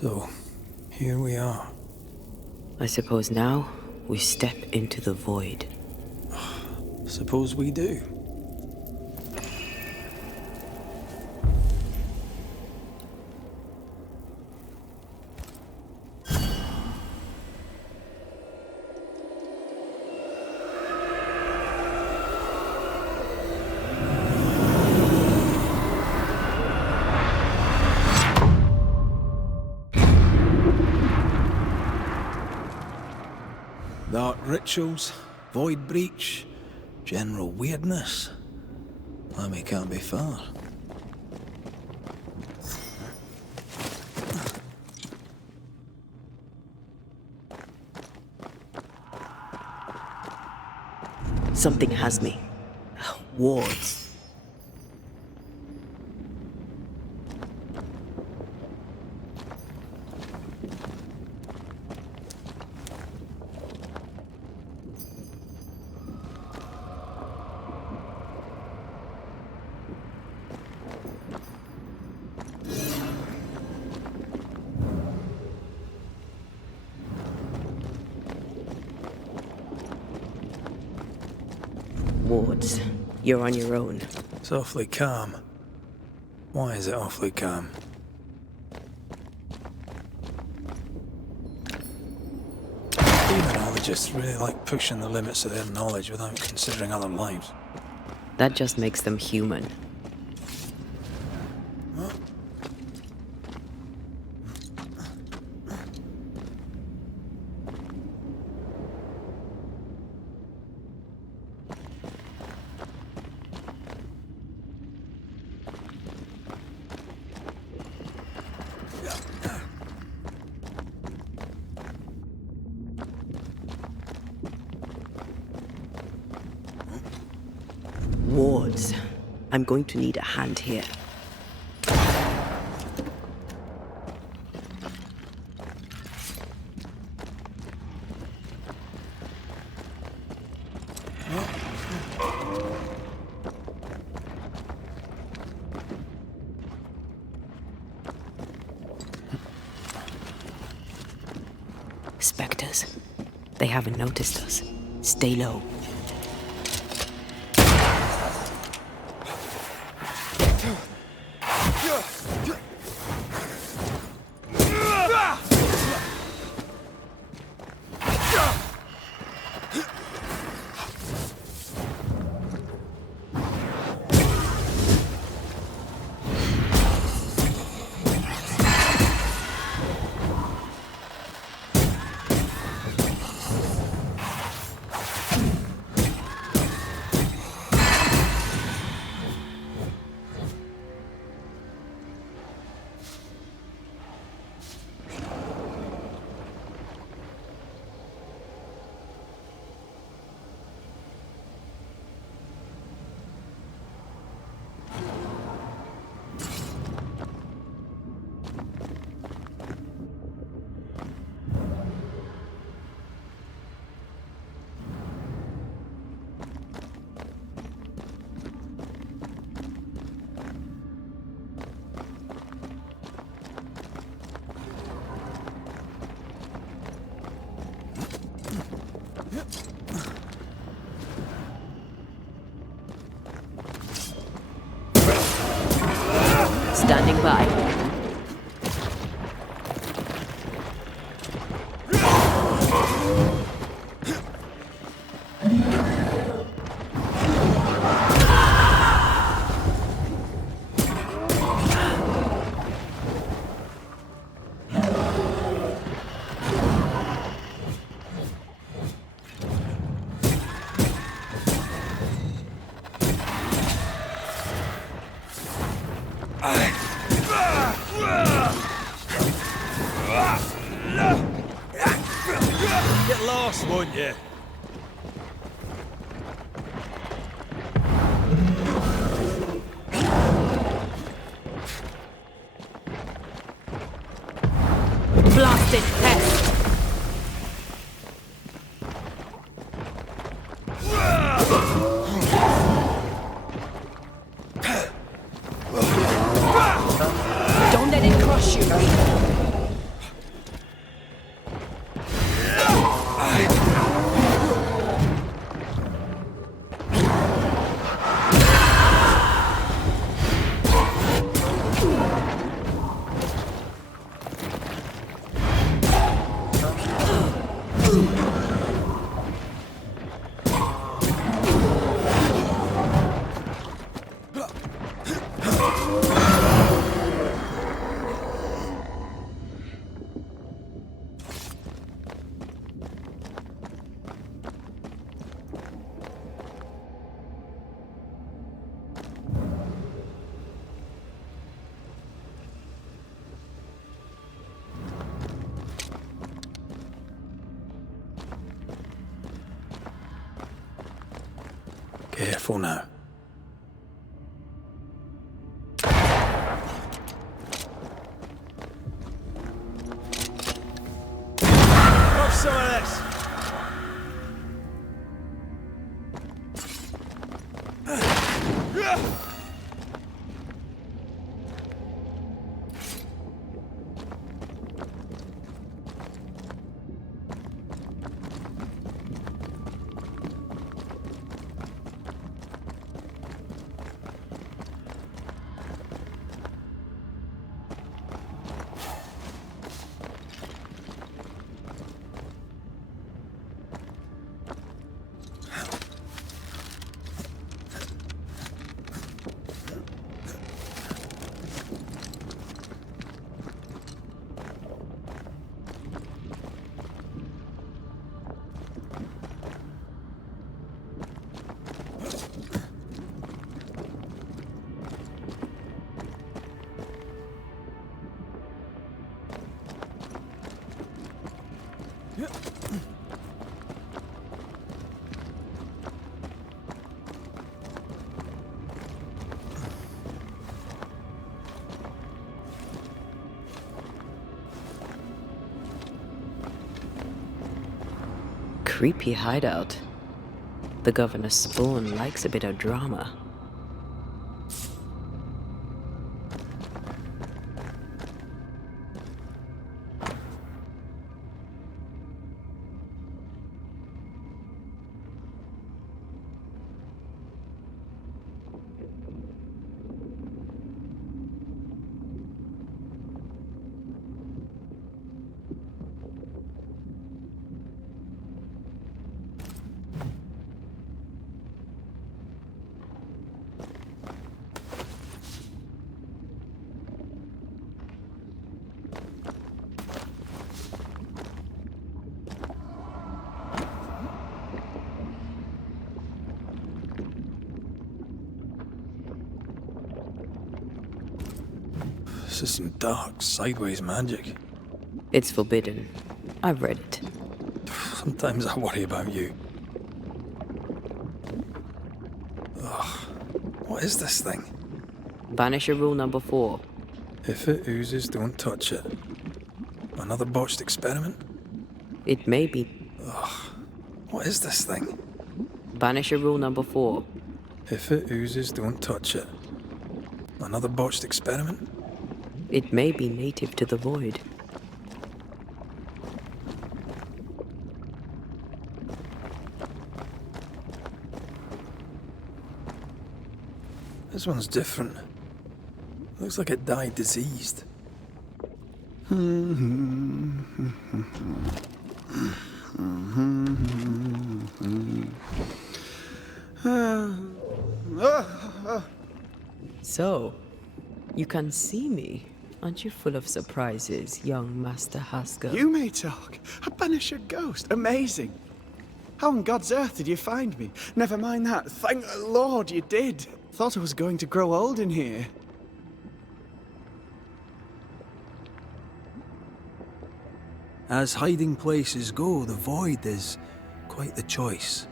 So, here we are. I suppose now we step into the void. Suppose we do. Dark rituals, void breach, general weirdness. Lemmy can't be far. Something has me. Wards. Wards. You're on your own. It's awfully calm. Why is it awfully calm? Demonologists really like pushing the limits of their knowledge without considering other lives. That just makes them human. Wards. I'm going to need a hand here. Spectres. They haven't noticed us. Stay low. Standing by. Get lost, won't you? Blasted pest! Don't let it crush you! Careful now. Have some of this! Creepy hideout. The governor's spawn likes a bit of drama. This is some dark, sideways magic. It's forbidden. I've read it. Sometimes I worry about you. Ugh. What is this thing? Banisher rule number 4. If it oozes, don't touch it. Another botched experiment? It may be. Ugh. What is this thing? Banisher rule number 4. If it oozes, don't touch it. Another botched experiment? It may be native to the void. This one's different. Looks like it died diseased. So, you can see me. Aren't you full of surprises, young Master Haskell? You may talk. A Banisher ghost. Amazing. How on God's earth did you find me? Never mind that. Thank the Lord you did. Thought I was going to grow old in here. As hiding places go, the void is quite the choice.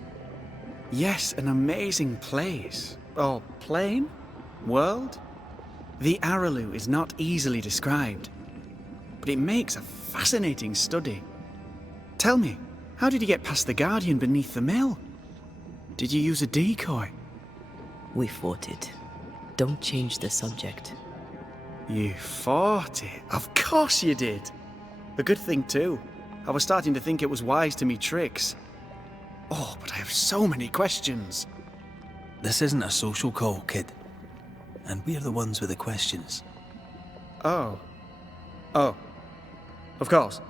Yes, an amazing place. Or plane? World? The Araloo is not easily described, but it makes a fascinating study. Tell me, how did you get past the Guardian beneath the mill? Did you use a decoy? We fought it. Don't change the subject. You fought it? Of course you did. A good thing too. I was starting to think it was wise to me tricks. Oh, but I have so many questions. This isn't a social call, kid. And we're the ones with the questions. Oh. Oh. Of course.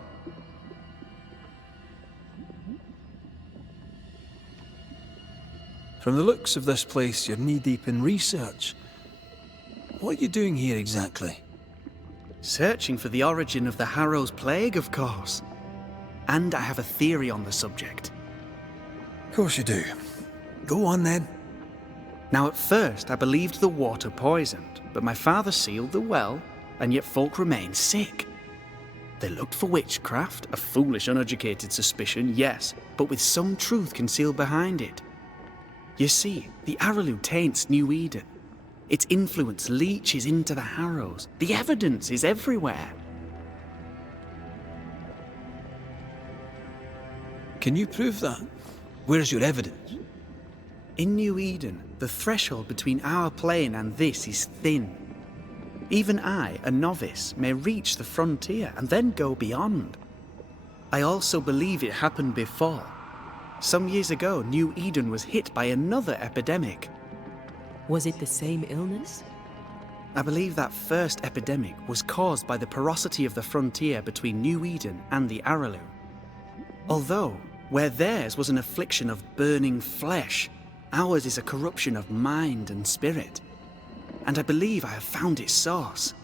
From the looks of this place, you're knee-deep in research. What are you doing here exactly? Searching for the origin of the Harrow's plague, of course. And I have a theory on the subject. Of course you do. Go on then. Now, at first, I believed the water poisoned, but my father sealed the well, and yet folk remained sick. They looked for witchcraft, a foolish, uneducated suspicion, yes, but with some truth concealed behind it. You see, the Araloo taints New Eden. Its influence leaches into the Harrows. The evidence is everywhere. Can you prove that? Where's your evidence? In New Eden, the threshold between our plane and this is thin. Even I, a novice, may reach the frontier and then go beyond. I also believe it happened before. Some years ago, New Eden was hit by another epidemic. Was it the same illness? I believe that first epidemic was caused by the porosity of the frontier between New Eden and the Araloo. Although, where theirs was an affliction of burning flesh, ours is a corruption of mind and spirit. And I believe I have found its source.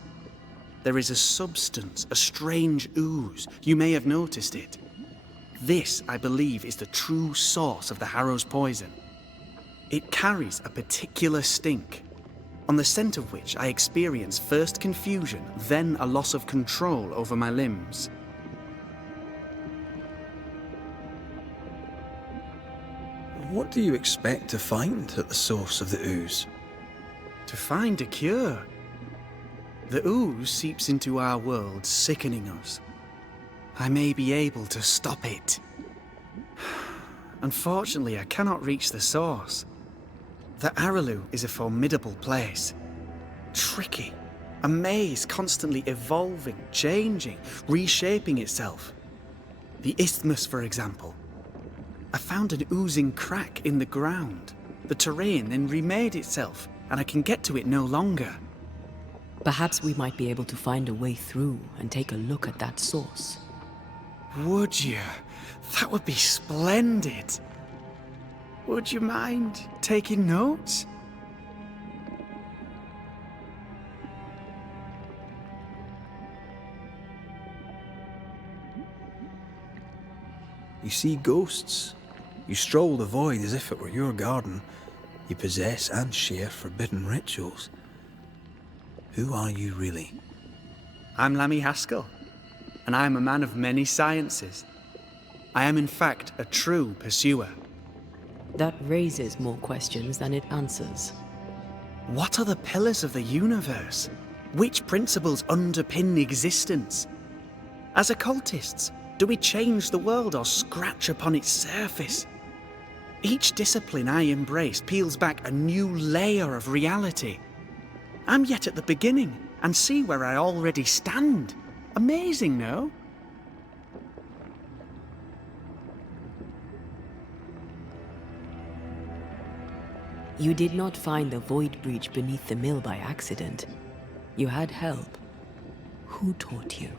There is a substance, a strange ooze. You may have noticed it. This, I believe, is the true source of the Harrow's poison. It carries a particular stink, on the scent of which I experience first confusion, then a loss of control over my limbs. What do you expect to find at the source of the ooze? To find a cure. The ooze seeps into our world, sickening us. I may be able to stop it. Unfortunately, I cannot reach the source. The Araloo is a formidable place. Tricky. A maze constantly evolving, changing, reshaping itself. The isthmus, for example. I found an oozing crack in the ground. The terrain then remade itself, and I can get to it no longer. Perhaps we might be able to find a way through and take a look at that source. Would you? That would be splendid. Would you mind taking notes? You see ghosts. You stroll the void as if it were your garden. You possess and share forbidden rituals. Who are you really? I'm Lammy Haskell, and I am a man of many sciences. I am in fact a true pursuer. That raises more questions than it answers. What are the pillars of the universe? Which principles underpin existence? As occultists, do we change the world or scratch upon its surface? Each discipline I embrace peels back a new layer of reality. I'm yet at the beginning and see where I already stand. Amazing, no? You did not find the void breach beneath the mill by accident. You had help. Who taught you?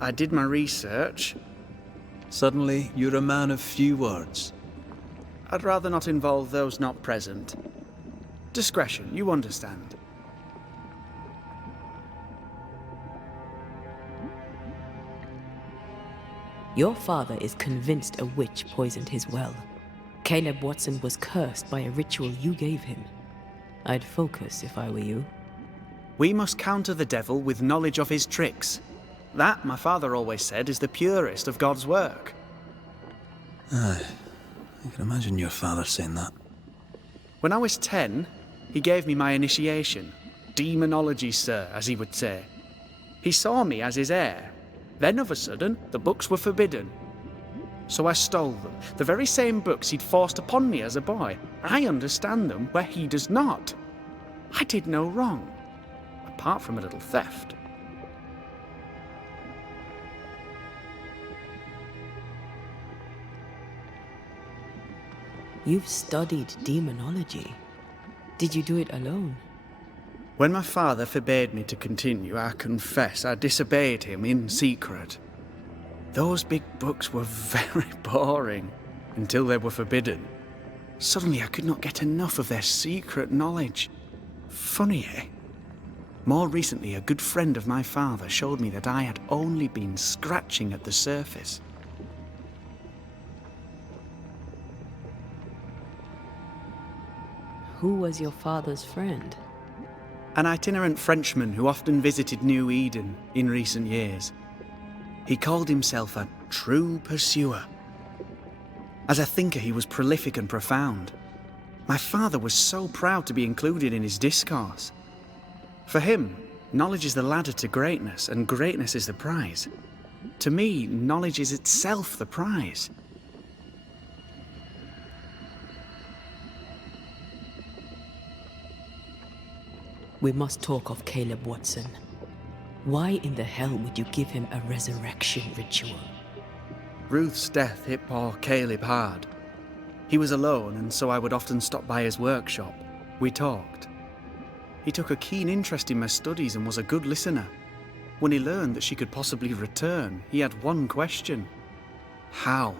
I did my research. Suddenly, you're a man of few words. I'd rather not involve those not present. Discretion, you understand. Your father is convinced a witch poisoned his well. Caleb Watson was cursed by a ritual you gave him. I'd focus if I were you. We must counter the devil with knowledge of his tricks. That, my father always said, is the purest of God's work. Aye, I can imagine your father saying that. When I was 10, he gave me my initiation. Demonology, sir, as he would say. He saw me as his heir. Then, of a sudden, the books were forbidden. So I stole them, the very same books he'd forced upon me as a boy. I understand them where he does not. I did no wrong, apart from a little theft. You've studied demonology. Did you do it alone? When my father forbade me to continue, I confess I disobeyed him in secret. Those big books were very boring until they were forbidden. Suddenly I could not get enough of their secret knowledge. Funny, eh? More recently, a good friend of my father showed me that I had only been scratching at the surface. Who was your father's friend? An itinerant Frenchman who often visited New Eden in recent years. He called himself a true pursuer. As a thinker, he was prolific and profound. My father was so proud to be included in his discourse. For him, knowledge is the ladder to greatness, and greatness is the prize. To me, knowledge is itself the prize. We must talk of Caleb Watson. Why in the hell would you give him a resurrection ritual? Ruth's death hit poor Caleb hard. He was alone, and so I would often stop by his workshop. We talked. He took a keen interest in my studies and was a good listener. When he learned that she could possibly return, he had one question. How?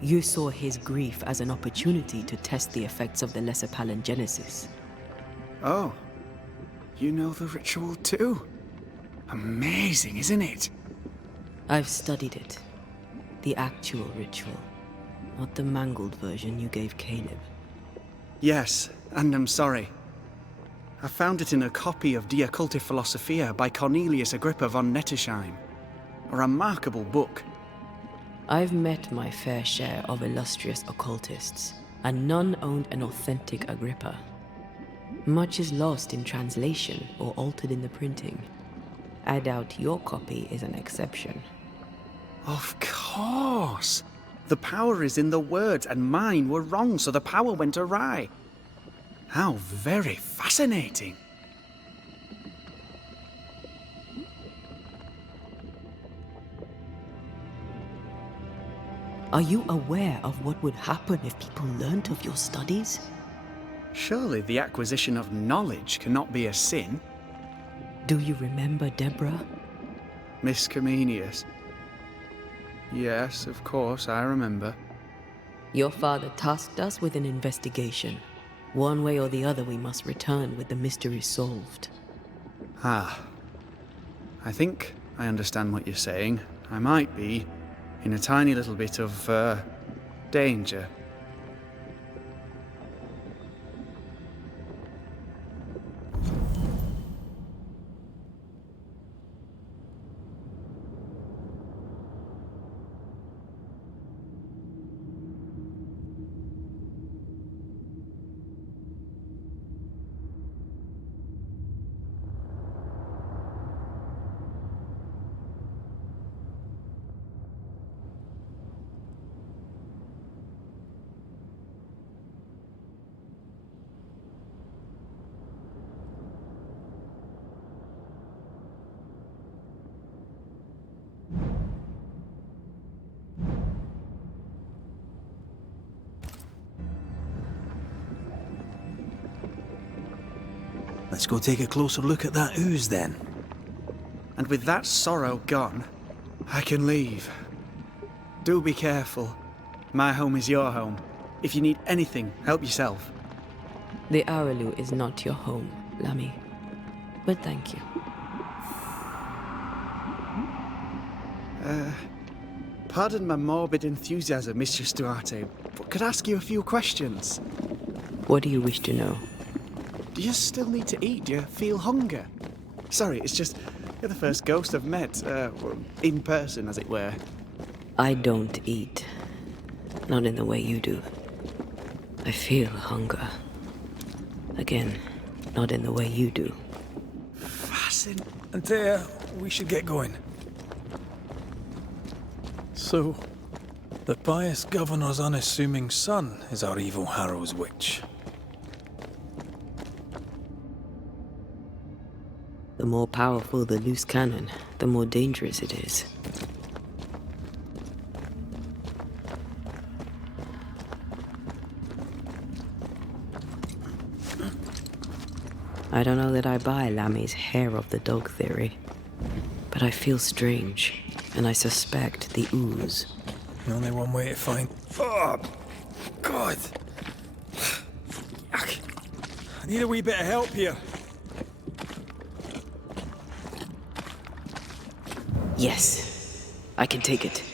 You saw his grief as an opportunity to test the effects of the lesser palingenesis. Oh, you know the ritual too? Amazing, isn't it? I've studied it. The actual ritual, not the mangled version you gave Caleb. Yes, and I'm sorry. I found it in a copy of Die Occulte Philosophia by Cornelius Agrippa von Nettesheim. A remarkable book. I've met my fair share of illustrious occultists, and none owned an authentic Agrippa. Much is lost in translation or altered in the printing. I doubt your copy is an exception. Of course! The power is in the words, and mine were wrong, so the power went awry. How very fascinating! Are you aware of what would happen if people learnt of your studies? Surely the acquisition of knowledge cannot be a sin. Do you remember Deborah? Miss Comenius. Yes, of course, I remember. Your father tasked us with an investigation. One way or the other, we must return with the mystery solved. Ah. I think I understand what you're saying. I might be in a tiny little bit of, danger. Let's go take a closer look at that ooze then. And with that sorrow gone, I can leave. Do be careful. My home is your home. If you need anything, help yourself. The Araloo is not your home, Lammy. But thank you. Pardon my morbid enthusiasm, Mistress Duarte, but could I ask you a few questions? What do you wish to know? Do you still need to eat? Do you feel hunger? Sorry, it's just, you're the first ghost I've met, in person, as it were. I don't eat. Not in the way you do. I feel hunger. Again, not in the way you do. Fascinating. Antea, we should get going. So, the pious governor's unassuming son is our evil Harrow's witch. The more powerful the loose cannon, the more dangerous it is. I don't know that I buy Lammy's hair of the dog theory, but I feel strange, and I suspect the ooze. Only one way to find... Oh, God! I need a wee bit of help here. Yes, I can take it.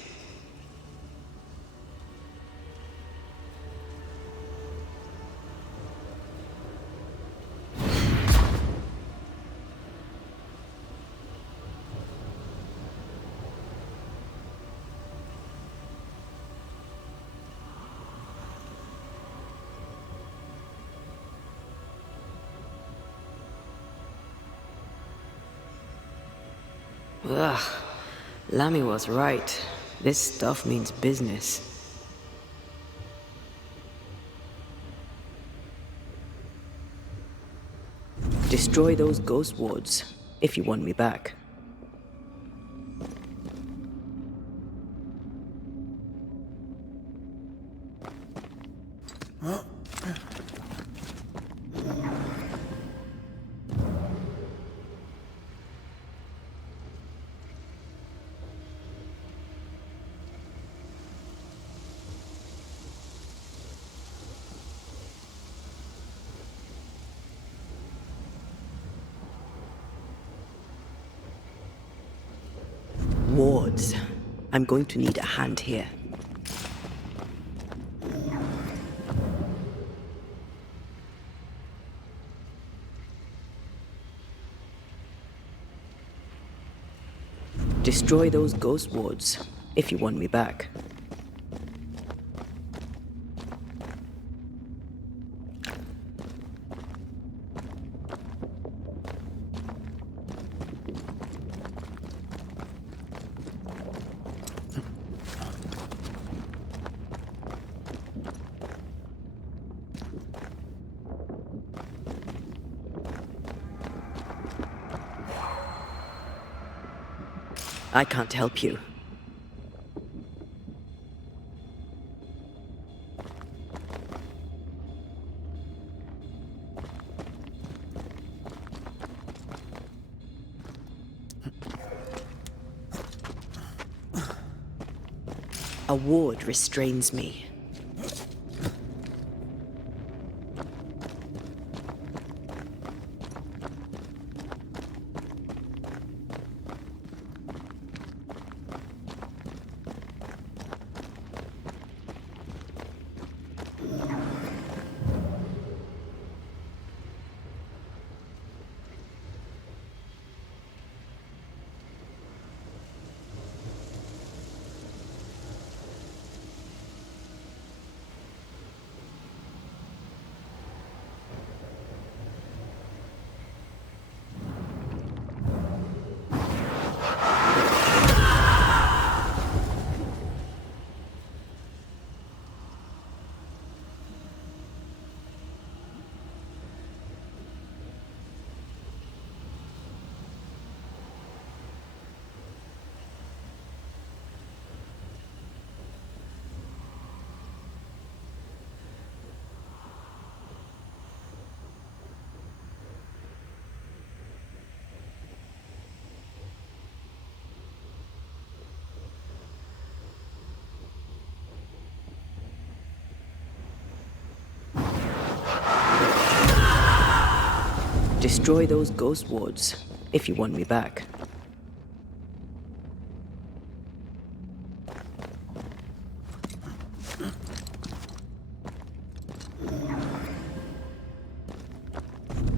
Ugh. Lammy was right. This stuff means business. Destroy those ghost wards, if you want me back. Wards. I'm going to need a hand here. Destroy those ghost wards, if you want me back. I can't help you. A ward restrains me. Destroy those ghost wards, if you want me back.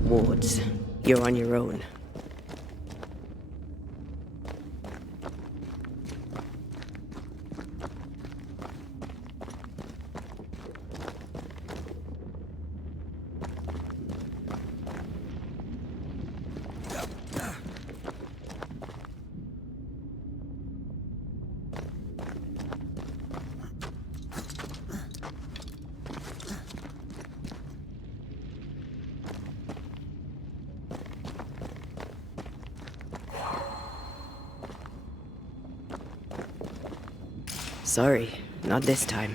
Wards, you're on your own. Sorry, not this time.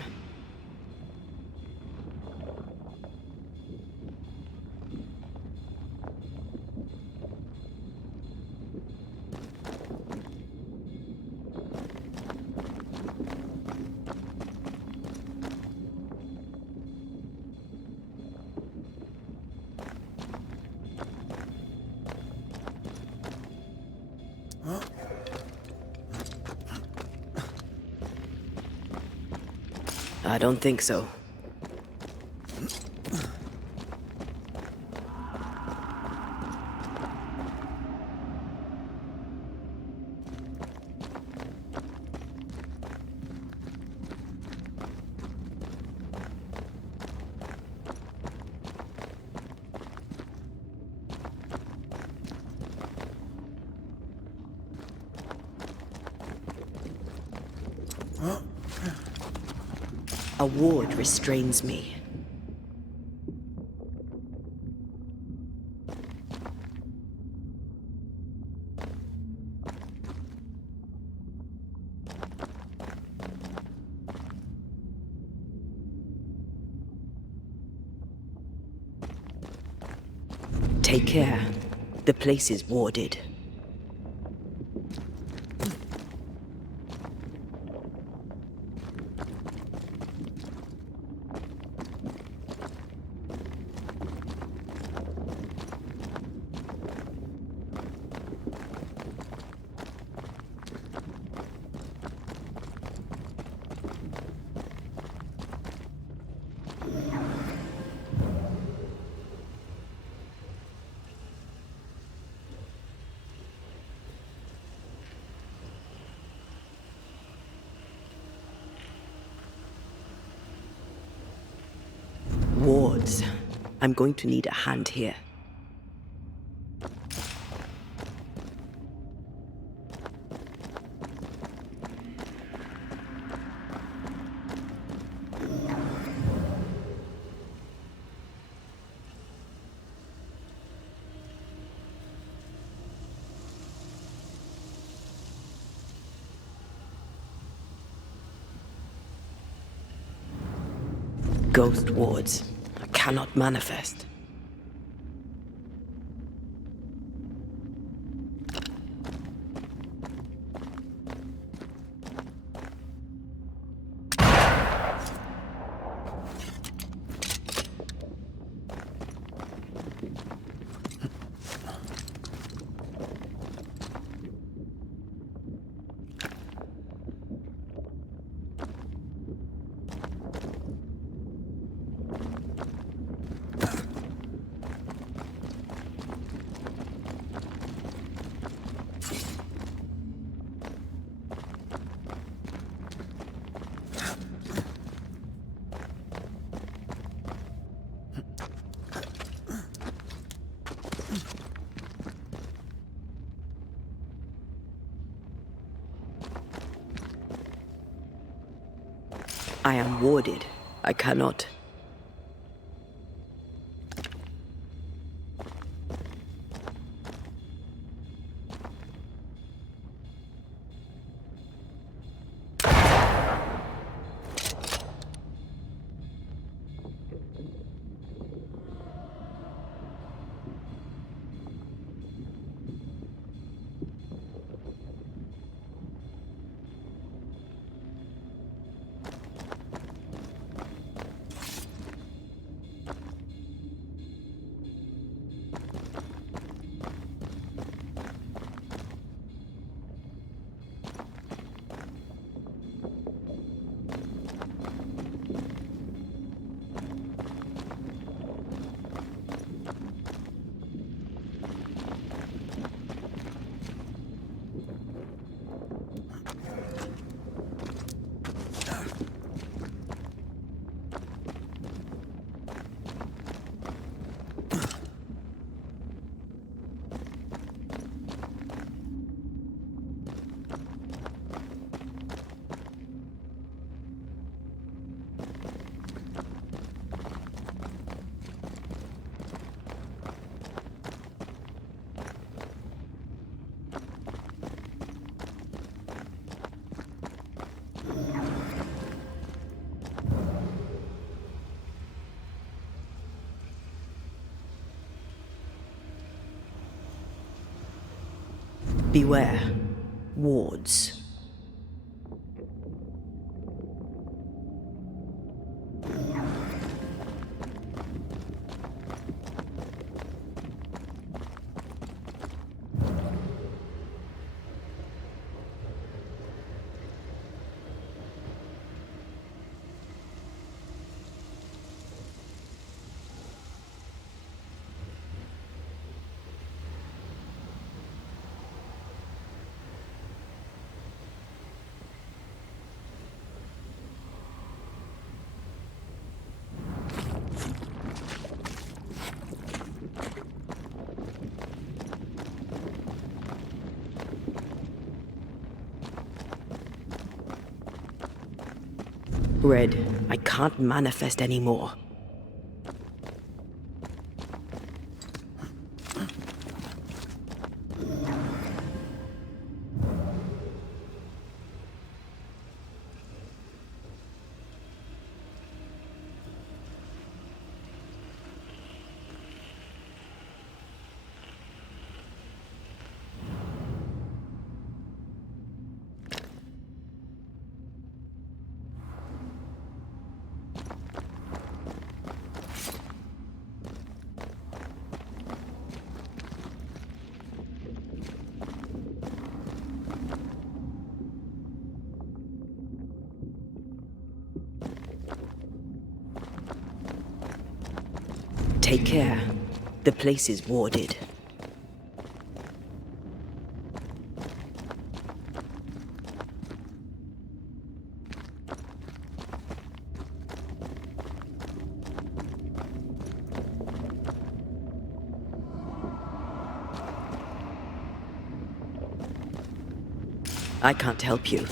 I don't think so. A ward restrains me. Take care. The place is warded. Wards. I'm going to need a hand here. Ghost wards. I cannot manifest. I am warded. I cannot. Beware. Wards. Red, I can't manifest anymore. Take care. The place is warded. I can't help you.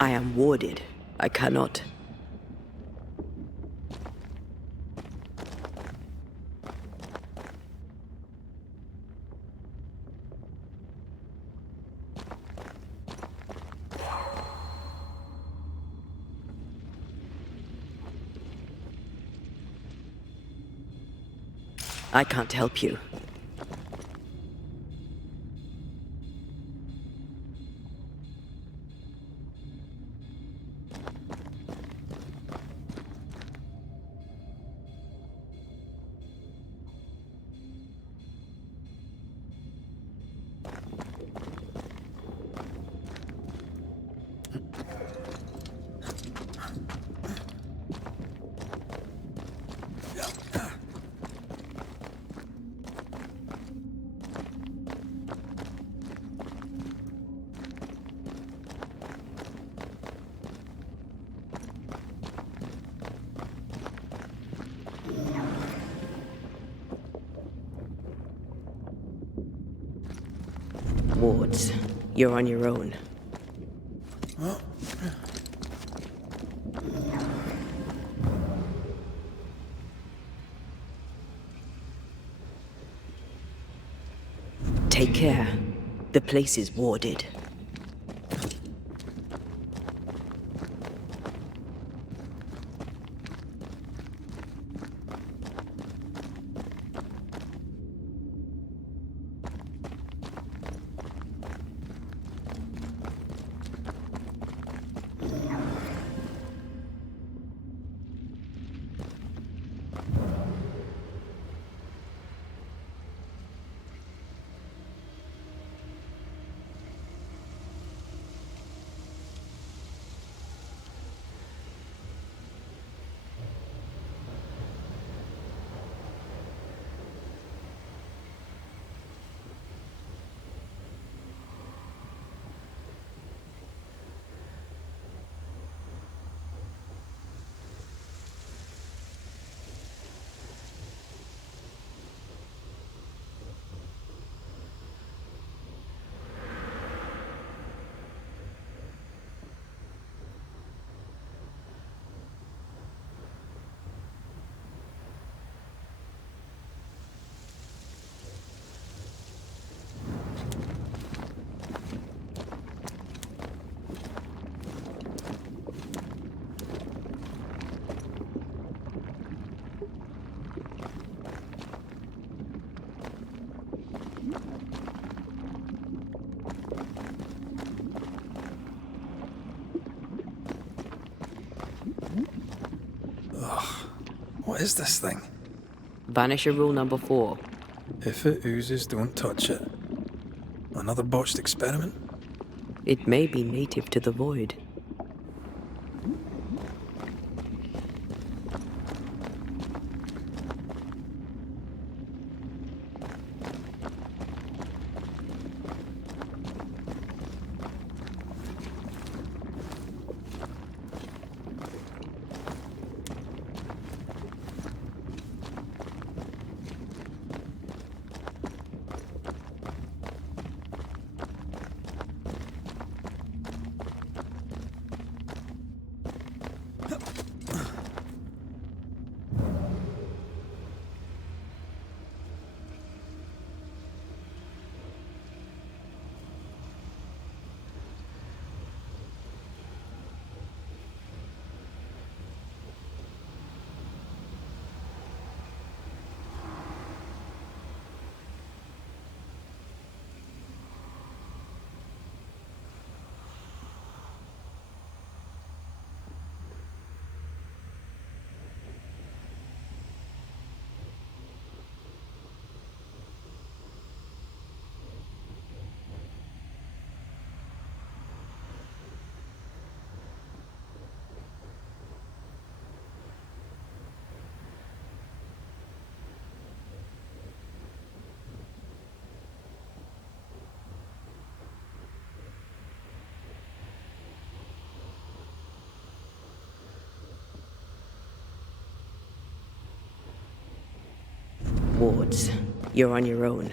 I am warded. I cannot. I can't help you. Wards, you're on your own. Take care. The place is warded. What is this thing? Banisher rule number 4. If it oozes, don't touch it. Another botched experiment? It may be native to the void. wards. You're on your own.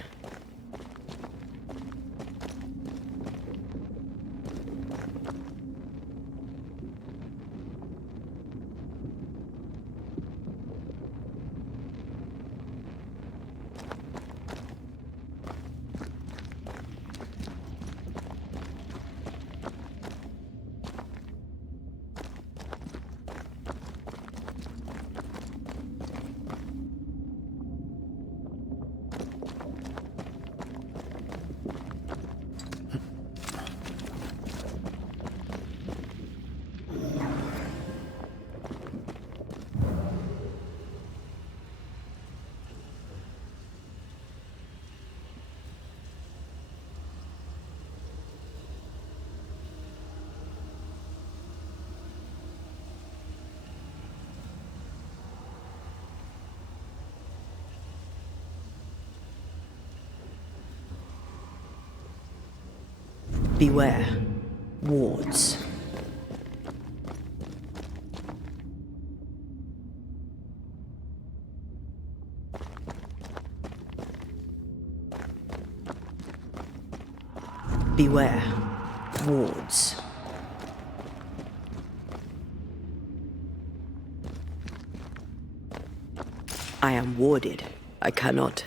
Beware. Wards. Beware. Wards. I am warded. I cannot.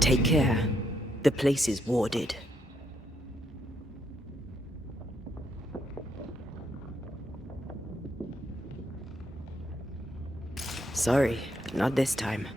Take care. The place is warded. Sorry, not this time.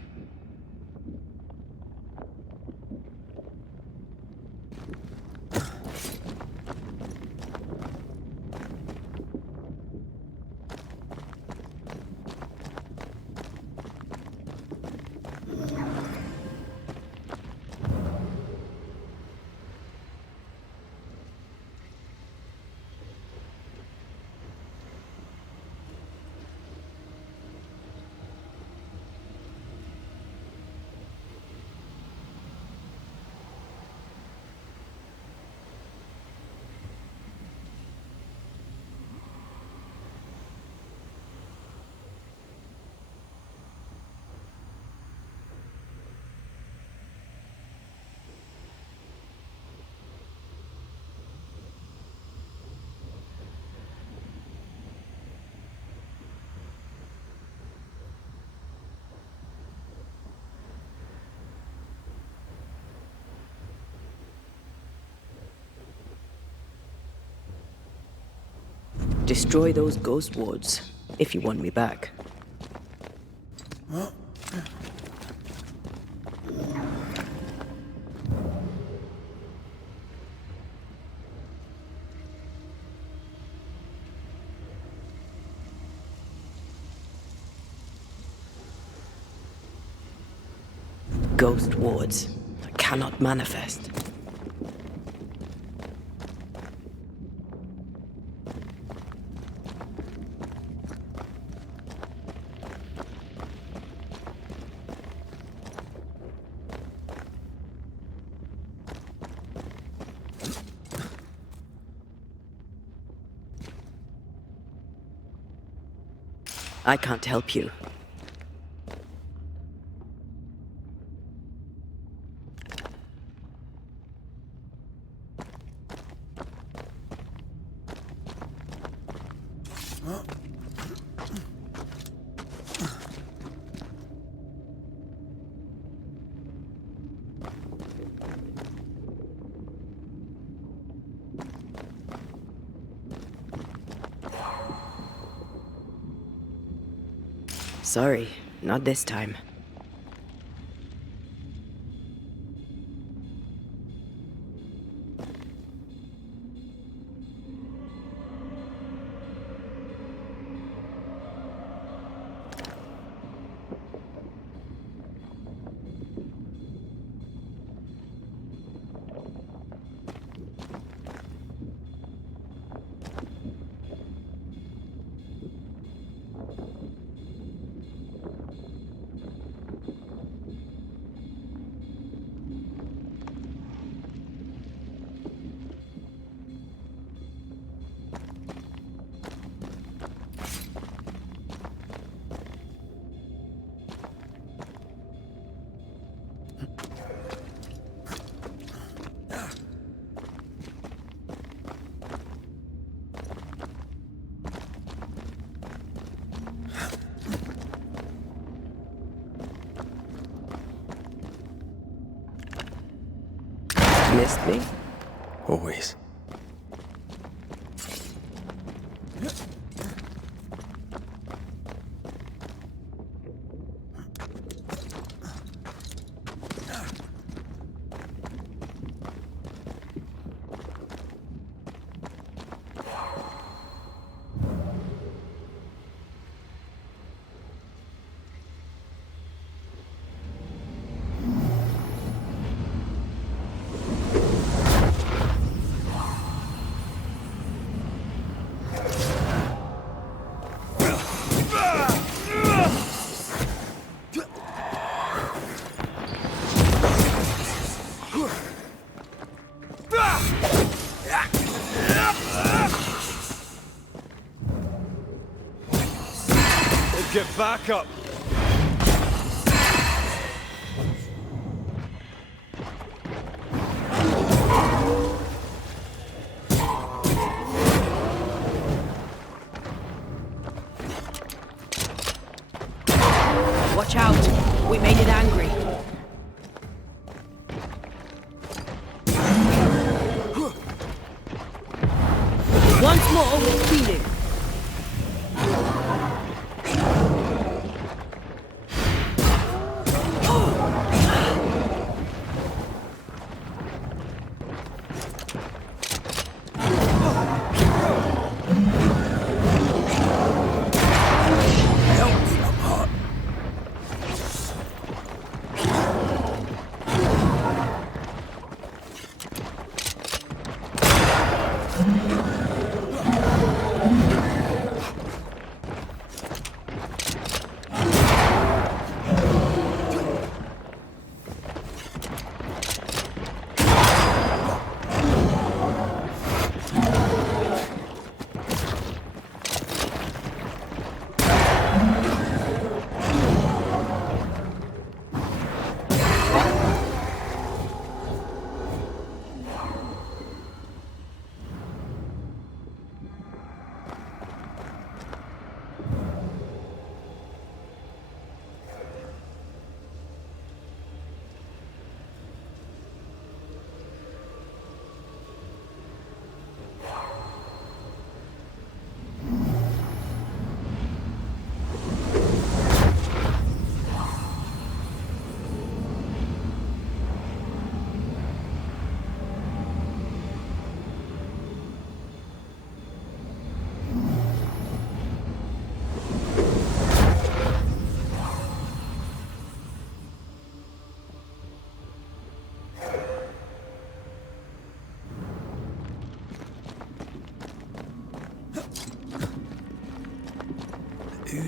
Destroy those ghost wards, if you want me back. Ghost wards. I cannot manifest. I can't help you. Sorry, not this time. Missed me? Always. Get back up! Watch out! We made it angry. Once more, we're feeding.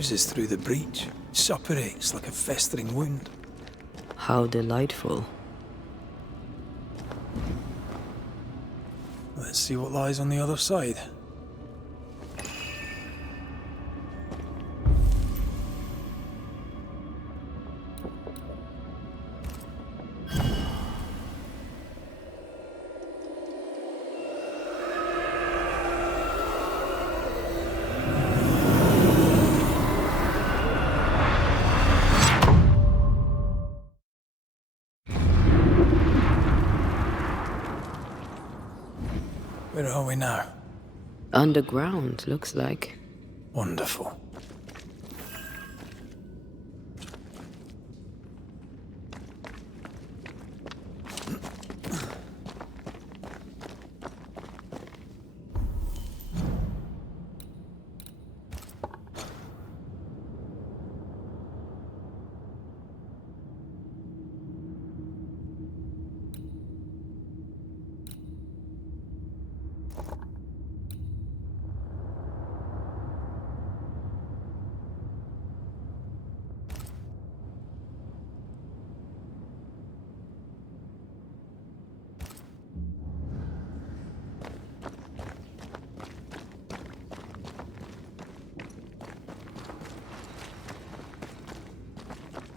oozes through the breach, suppurates like a festering wound. How delightful. Let's see what lies on the other side. Where are we now? Underground, looks like. Wonderful.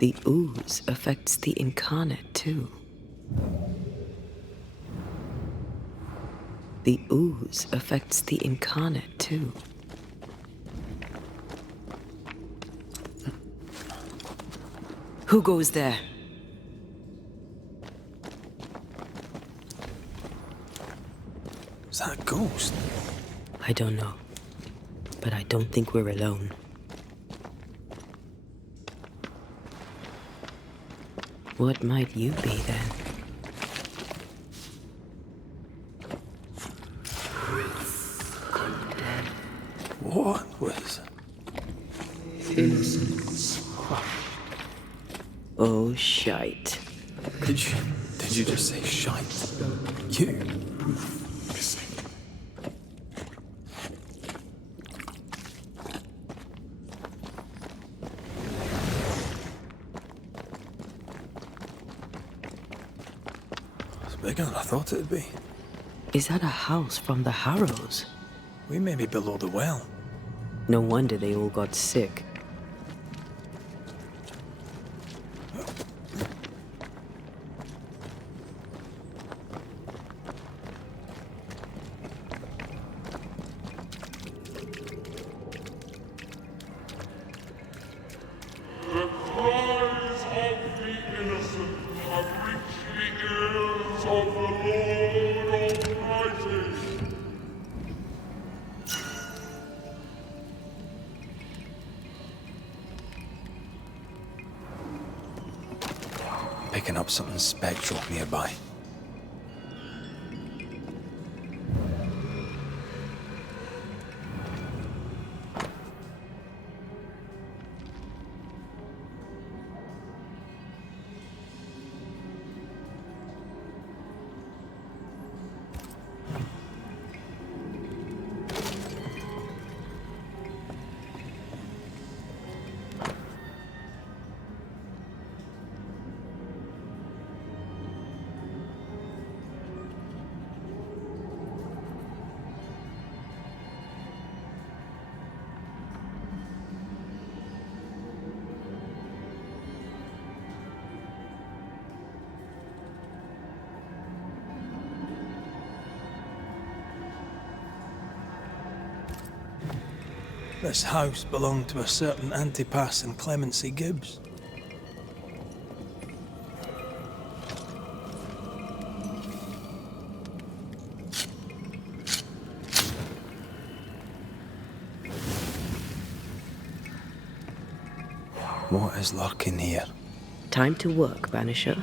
The ooze affects the incarnate too. The ooze affects the incarnate too. Who goes there? Is that a ghost? I don't know. But I don't think we're alone. What might you be then? What was... Innocence. Oh, shite. Did you just say shite? You? It's bigger than I thought it'd be. Is that a house from the Harrows? We may be below the well. No wonder they all got sick. The cries of the innocent have reached the ears of the Lord Almighty. Picking up something spectral nearby. This house belonged to a certain Antipas and Clemency Gibbs. What is lurking here? Time to work, Banisher.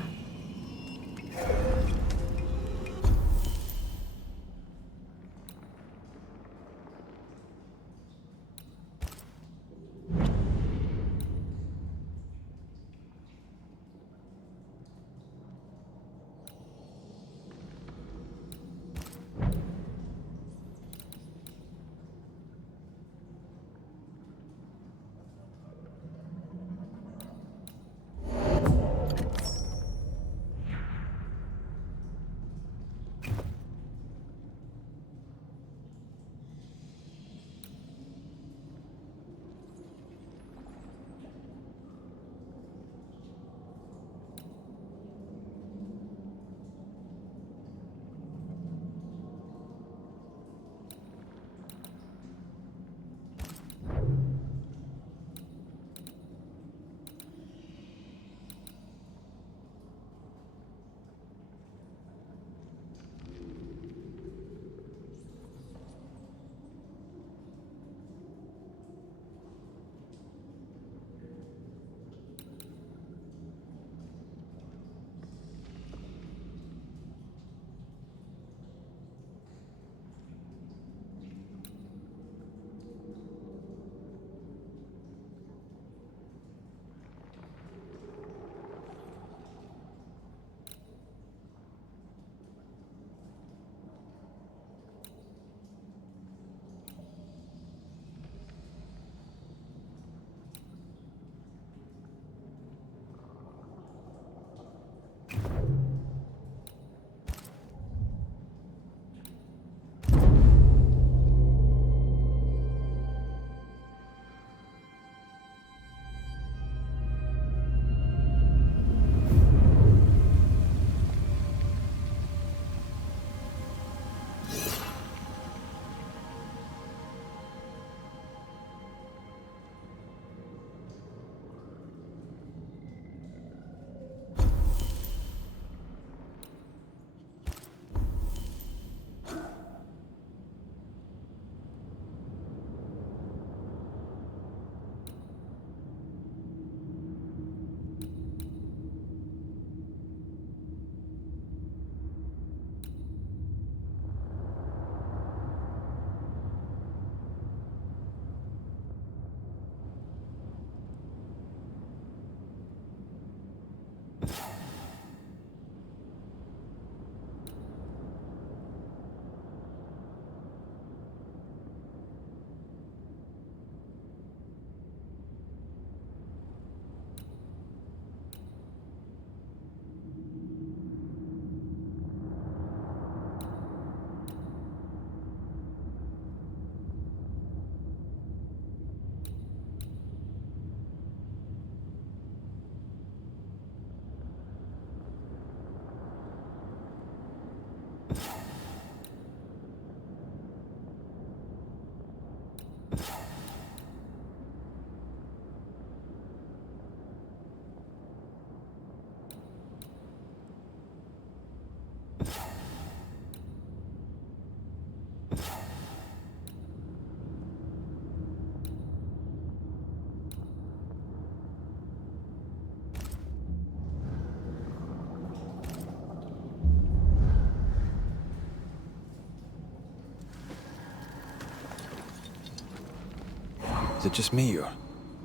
Was it just me, or...?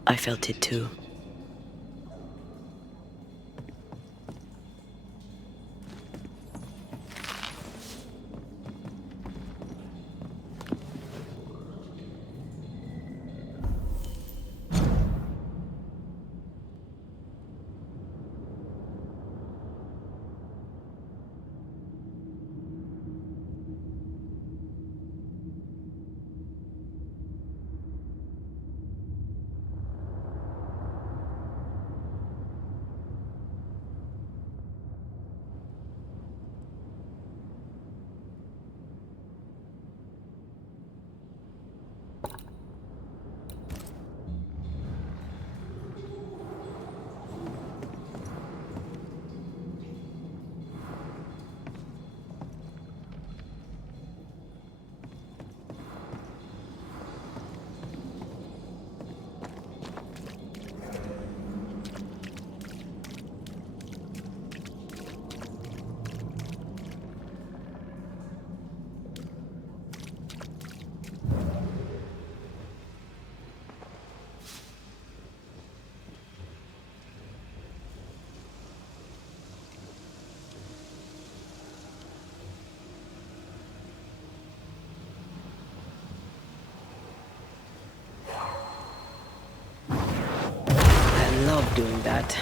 I felt it too. I love doing that.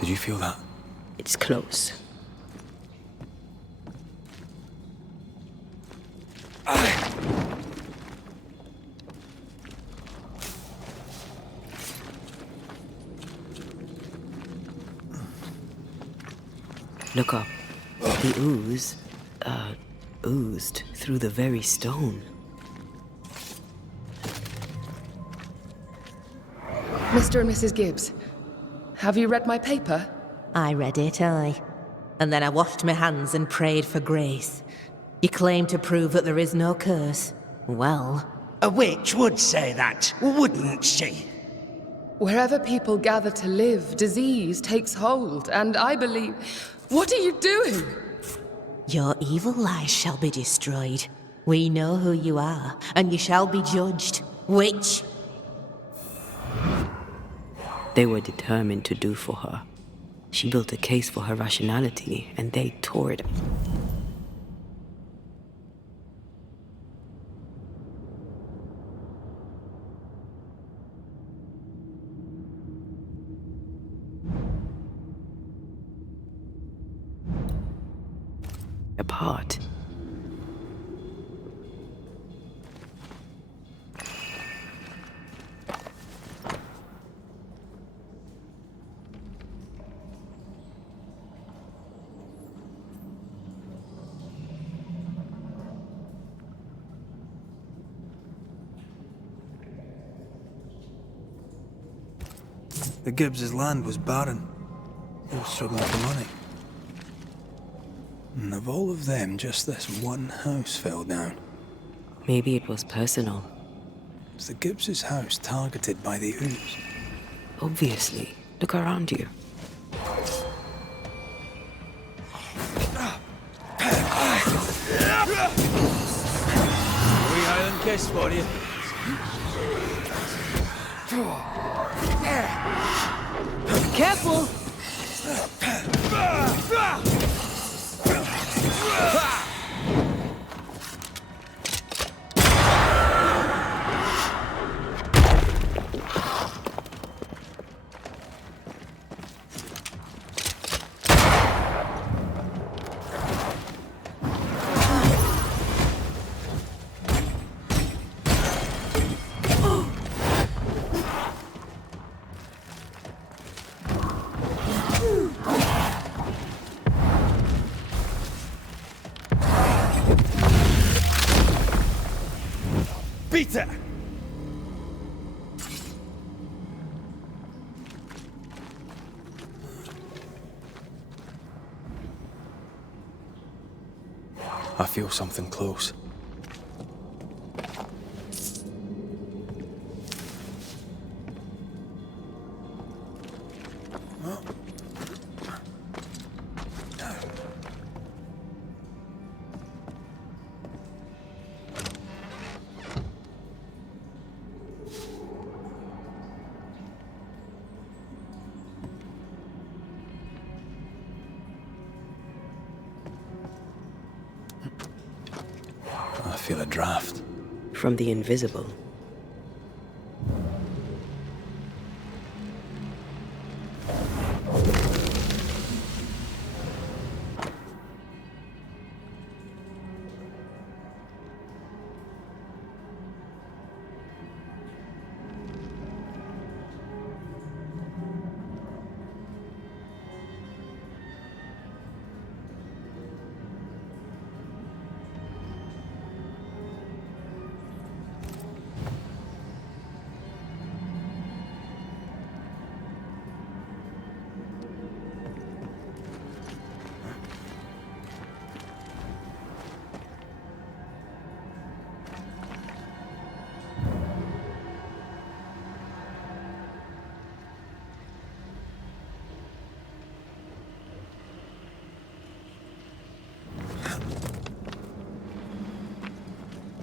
Did you feel that? It's close. Look up. The ooze, oozed through the very stone. Mr. and Mrs. Gibbs, have you read my paper? I read it, aye. And then I washed my hands and prayed for grace. You claim to prove that there is no curse. Well, A witch would say that, wouldn't she? Wherever people gather to live, disease takes hold, and I believe... What are you doing? your evil lies shall be destroyed. We know who you are, and you shall be judged. Witch! They were determined to do for her. She built a case for her rationality, and they tore it. Apart. The Gibbs' land was barren. They were struggling for money. And of all of them, just this one house fell down. Maybe it was personal. Was the Gibbs' house targeted by the ooze? Obviously. Look around you. Wee Highland kiss for you. Careful! Beat it! I feel something close. I feel a draft. From the invisible.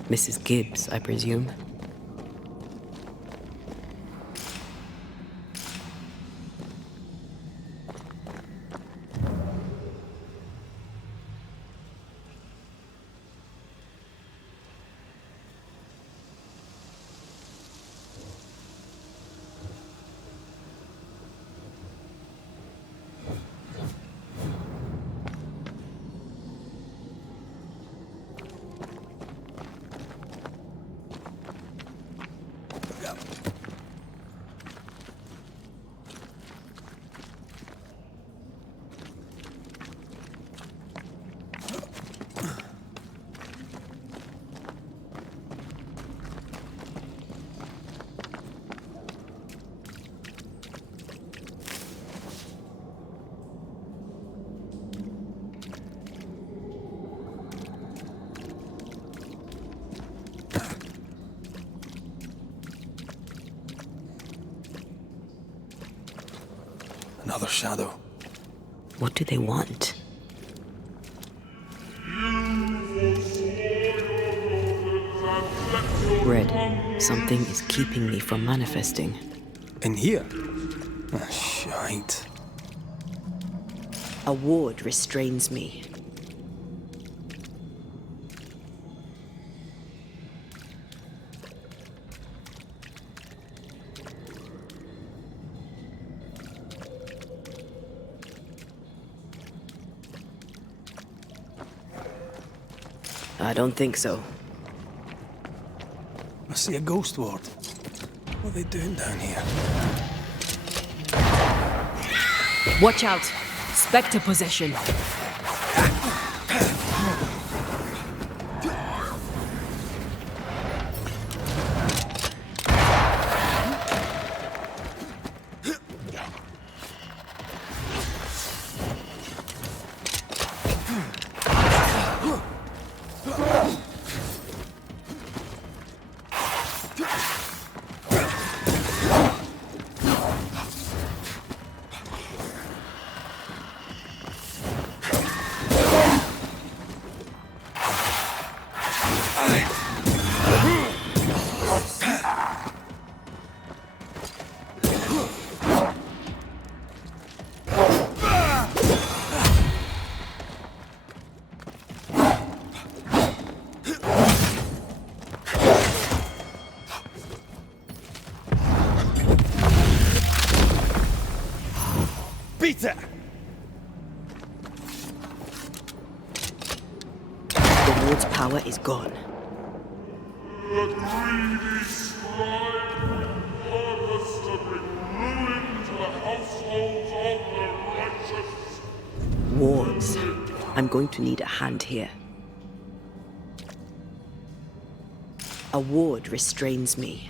Mrs. Gibbs, I presume. Another shadow. What do they want? Red, something is keeping me from manifesting. In here? Ah, shite. A ward restrains me. I don't think so. I see a ghost ward. What are they doing down here? Watch out! Spectre possession! Beat it! The ward's power is gone. The greedy scribe purpose to bring ruin to the households of the righteous. Wards. I'm going to need a hand here. A ward restrains me.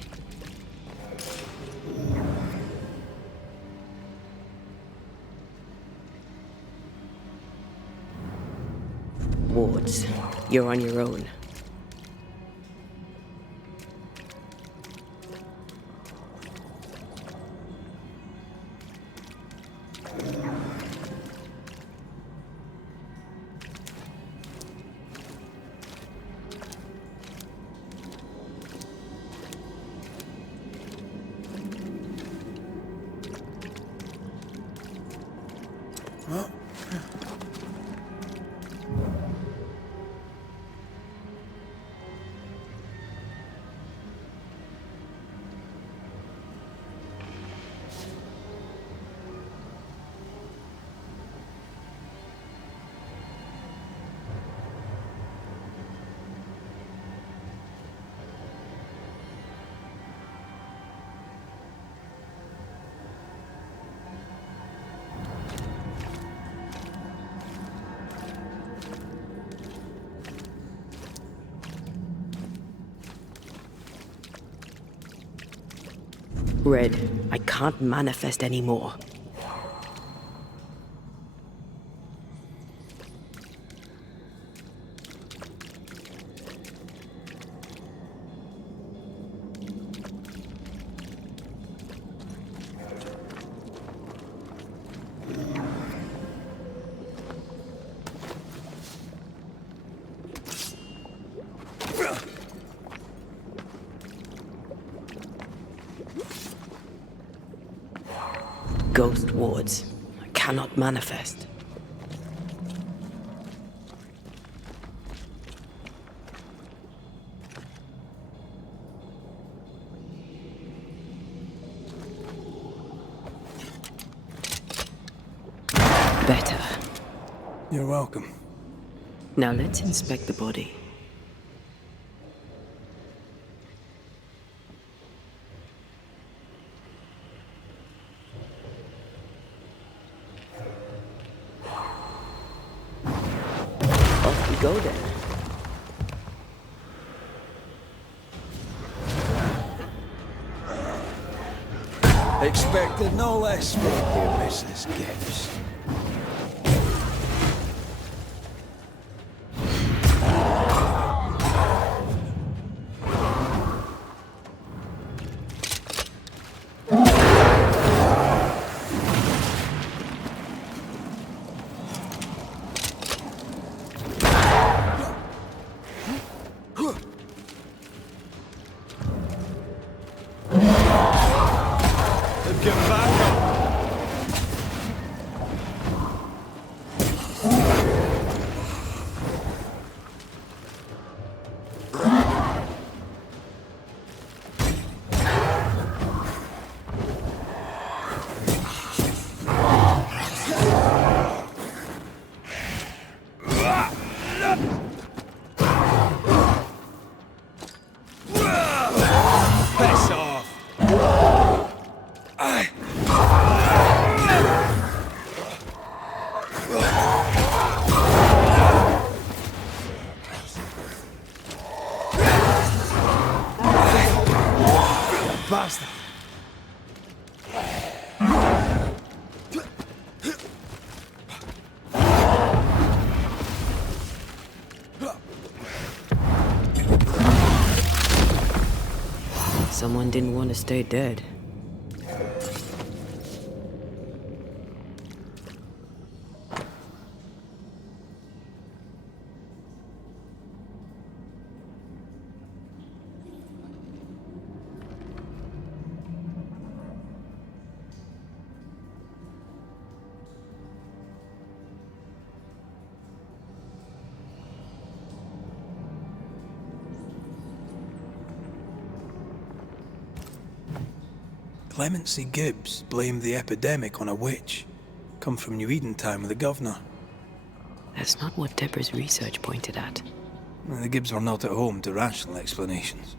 Wards, you're on your own. Red, I can't manifest anymore. Ghost wards. I cannot manifest. Better. You're welcome. Now let's inspect the body. Off we go then. Expected no less from you, Mrs. Gibbs. Get back up! Piss off! Bastard! Someone didn't want to stay dead. Clemency Gibbs blamed the epidemic on a witch. Come from New Eden time with the governor. That's not what Deborah's research pointed at. The Gibbs were not at home to rational explanations.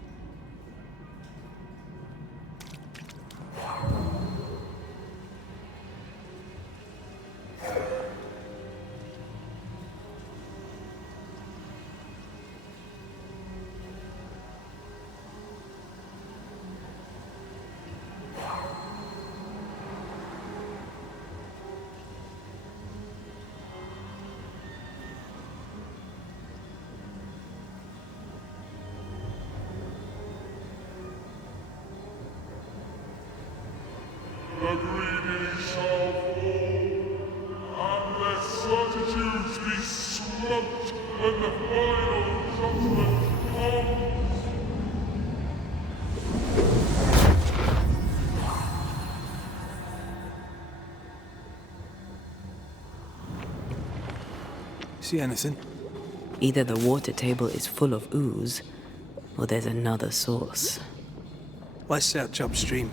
The greedy shall fall, and their certitudes be smoked when the final judgment comes. See anything? Either the water table is full of ooze, or there's another source. Let's search upstream.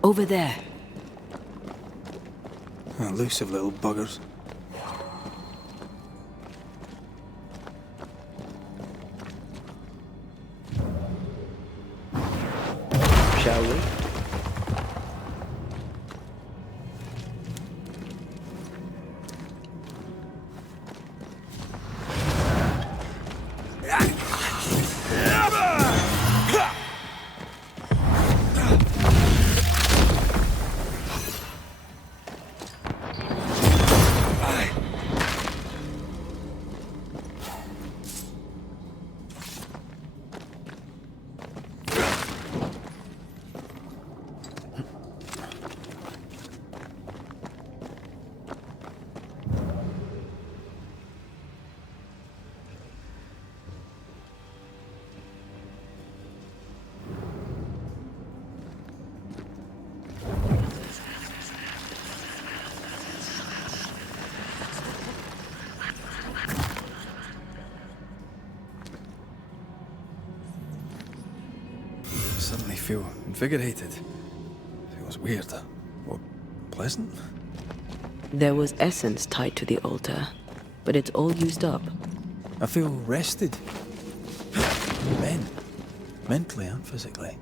Over there. Elusive little buggers. Shall we? Suddenly feel invigorated. Feels weird. Or pleasant. There was essence tied to the altar, but it's all used up. I feel rested. Mentally and physically.